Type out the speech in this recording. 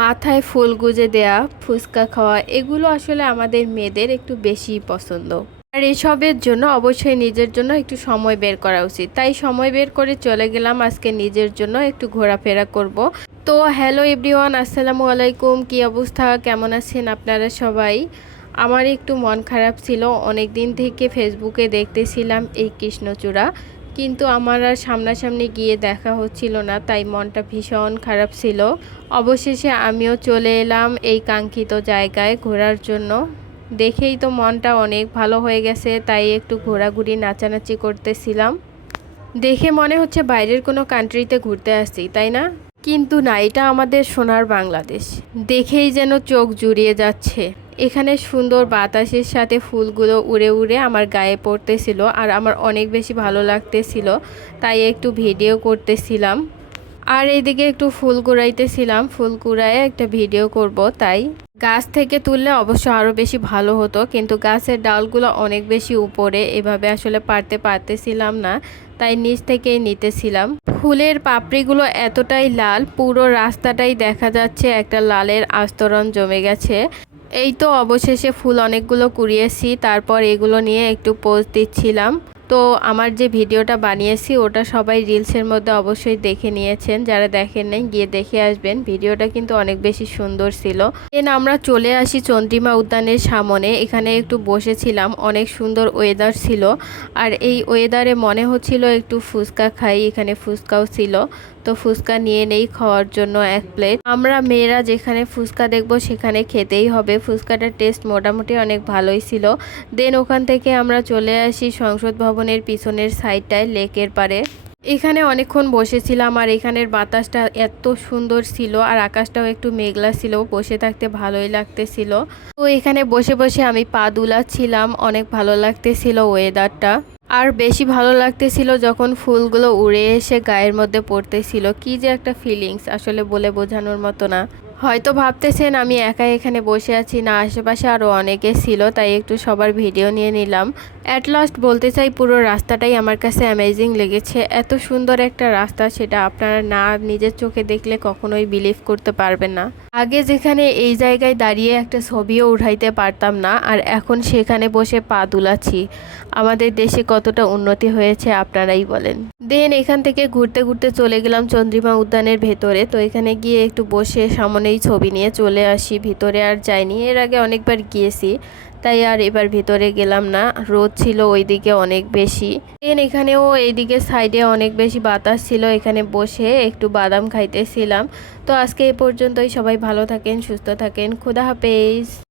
মাথায় ফুল গুজে দেয়া, ফুচকা খাওয়া, এগুলো আসলে আমাদের মেয়েদের একটু বেশি পছন্দ। আর এসবের জন্য অবশ্যই নিজের জন্য একটু সময় বের করা উচিত। তাই সময় বের করে চলে গেলাম, আজকে নিজের জন্য একটু ঘোরাফেরা করব। তো, হ্যালো এভরিওয়ান, আসসালামু আলাইকুম, কি অবস্থা? কেমন আছেন আপনারা সবাই? আমার একটু মন খারাপ ছিল অনেক দিন থেকে ফেসবুকে দেখতেছিলাম এই কৃষ্ণচূড়া। কিন্তু আমার আর সামনাসামনি গিয়ে দেখা হচ্ছিল না, তাই মনটা ভীষণ খারাপ ছিল। অবশেষে আমিও চলে এলাম এই কাঙ্ক্ষিত জায়গায় ঘোরার জন্য। দেখেই তো মনটা অনেক ভালো হয়ে গেছে, তাই একটু ঘোরাঘুরি নাচানাচি করতেছিলাম। দেখে মনে হচ্ছে বাইরের কোনো কান্ট্রিতে ঘুরতে আসছি, তাই না? কিন্তু না, এটা আমাদের সোনার বাংলাদেশ। দেখেই যেন চোখ জুড়িয়ে যাচ্ছে। এখানে সুন্দর বাতাসের সাথে ফুলগুলো উড়ে উড়ে আমার গায়ে পড়তেছিল আর আমার অনেক বেশি ভালো লাগতেছিল, তাই একটু ভিডিও করতেছিলাম। আর এইদিকে একটু ফুল কুড়াইতেছিলাম, ফুল কুড়ায় একটা ভিডিও করব তাই। গাছ থেকে তুললে অবশ্য আরও বেশি ভালো হতো, কিন্তু গাছের ডালগুলো অনেক বেশি উপরে, এভাবে আসলে পারতে পারতেছিলাম না, তাই নিচ থেকেই নিতেছিলাম। ফুলের পাপড়িগুলো এতটাই লাল, পুরো রাস্তাটাই দেখা যাচ্ছে একটা লালের আস্তরণ জমে গেছে। এই তো অবশেষে ফুল অনেকগুলো কুড়িয়েছি তারপর এগুলো নিয়ে একটু পোজ দিচ্ছিলাম। তো আমার যে ভিডিওটা বানিয়েছি, ওটা সবাই রিলসের মধ্যে অবশ্যই দেখে নিয়েছেন। যারা দেখেন নাই, গিয়ে দেখে আসবেন। ভিডিওটা কিন্তু অনেক বেশি সুন্দর ছিল। দেন আমরা চলে আসি চন্দ্রিমা উদ্যানের সামনে। এখানে একটু বসেছিলাম। অনেক সুন্দর ওয়েদার ছিল। আর এই ওয়েদারে মনে হচ্ছিল একটু ফুচকা খাই। এখানে ফুচকাও ছিল। তো ফুচকা নিয়ে নেই খাওয়ার জন্য এক প্লেট আমরা মেয়েরা যেখানে ফুচকা দেখব, সেখানে খেতেই হবে। ফুচকাটার টেস্ট মোটামুটি অনেক ভালোই ছিল। দেন ওখান থেকে আমরা চলে আসি সংসদ ভবনের পিছনের সাইডটায় লেকের পারে এখানে অনেকক্ষণ বসেছিলাম আর এখানের বাতাসটা এত সুন্দর ছিল আর আকাশটাও একটু মেঘলা ছিল, বসে থাকতে ভালোই লাগতেছিল। তো এখানে বসে বসে আমি পা দুলাচ্ছিলাম, অনেক ভালো লাগতেছিল ওয়েদারটা। আর বেশি ভালো লাগতেছিল যখন ফুলগুলো উড়ে এসে গায়ের মধ্যে পড়তেছিল, কি যে একটা ফিলিংস আসলে বলে বোঝানোর মতো না। হয়তো ভাবতেছেন আমি একা এখানে বসে আছি, না আশেপাশে আরও অনেকে ছিল, তাই একটু সবার ভিডিও নিয়ে নিলাম। অ্যাট লাস্ট বলতে চাই পুরো রাস্তাটাই আমার কাছে অ্যামেজিং লেগেছে। এত সুন্দর একটা রাস্তা সেটা আপনারা না নিজের চোখে দেখলে কখনোই বিলিভ করতে পারবেন না। আগে যেখানে এই জায়গায় দাঁড়িয়ে একটা ছবিও উঠাইতে পারতাম না আর এখন সেখানে বসে পা দুলাচ্ছি। আমাদের দেশে কতটা উন্নতি হয়েছে আপনারাই বলেন। দেন এখান থেকে ঘুরতে ঘুরতে চলে গেলাম চন্দ্রিমা উদ্যানের ভেতরে। তো এখানে গিয়ে একটু বসে সামনেই ছবি নিয়ে চলে আসি, ভিতরে আর যাইনি। এর আগে অনেকবার গিয়েছি। তাই আর এবার ভিতরে গেলাম না। রোদ ছিল ওইদিকে অনেক বেশি। দেন এখানেও এইদিকে সাইডে অনেক বেশি বাতাস ছিল। এখানে বসে একটু বাদাম খাইতেছিলাম। তো আজকে এ পর্যন্তই। সবাই ভালো থাকেন, সুস্থ থাকেন। খুদা হাফেজ।